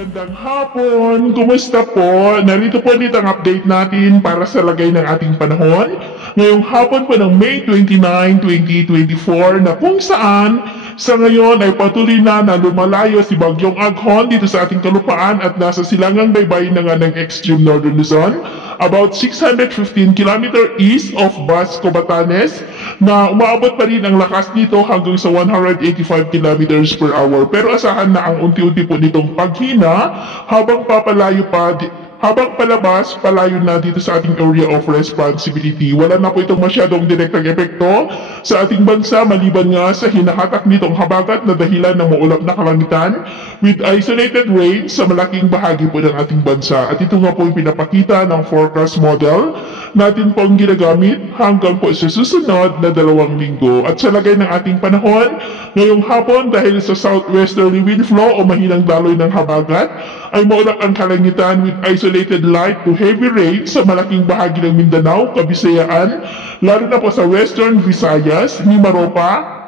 Magandang hapon! Kumusta po? Narito po ulit ang update natin para sa lagay ng ating panahon. Ngayong hapon po ng May 29, 2024 na kung saan sa ngayon ay patuloy na lumalayo si Bagyong Aghon dito sa ating kalupaan at nasa silangang baybayin na nga ng extreme northern Luzon, about 615 km east of Basco, Batanes, na umaabot pa rin ang lakas nito hanggang sa 185 km per hour. Pero asahan na ang unti-unti po nitong paghina habang palabas, palayo na dito sa ating area of responsibility. Wala na po itong masyadong direktang epekto sa ating bansa maliban nga sa hinahatak nitong habagat na dahilan ng maulap na kalangitan with isolated rain sa malaking bahagi po ng ating bansa. At ito nga po yung pinapakita ng forecast model natin pong ginagamit hanggang po sa susunod na 2 linggo. At sa lagay ng ating panahon, ngayong hapon dahil sa southwesterly wind flow o mahinang daloy ng habagat, ay maulap ang kalangitan with isolated light to heavy rain sa malaking bahagi ng Mindanao, Kabisayaan, lalo na po sa Western Visayas, Mimaropa,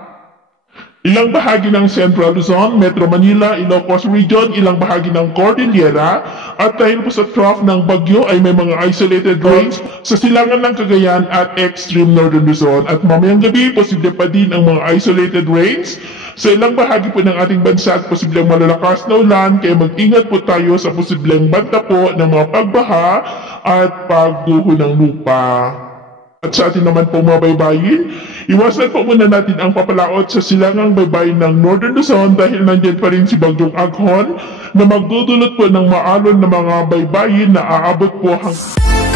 ilang bahagi ng Central Luzon, Metro Manila, Ilocos Region, ilang bahagi ng Cordillera, at dahil po sa trough ng bagyo ay may mga isolated rains sa silangan ng Cagayan at extreme northern Luzon. At mamayang gabi, posible pa din ang mga isolated rains sa ilang bahagi po ng ating bansa at posibleng malalakas na ulan, kaya mag-ingat po tayo sa posibleng banta po ng mga pagbaha at pagguho ng lupa. At sa atin naman po mga baybayin, iwasan po muna natin ang papalaot sa silangang baybayin ng Northern Luzon dahil nandiyan pa rin si Bagyong Aghon na magdudulot po ng maalon na mga baybayin na aabot po hanggang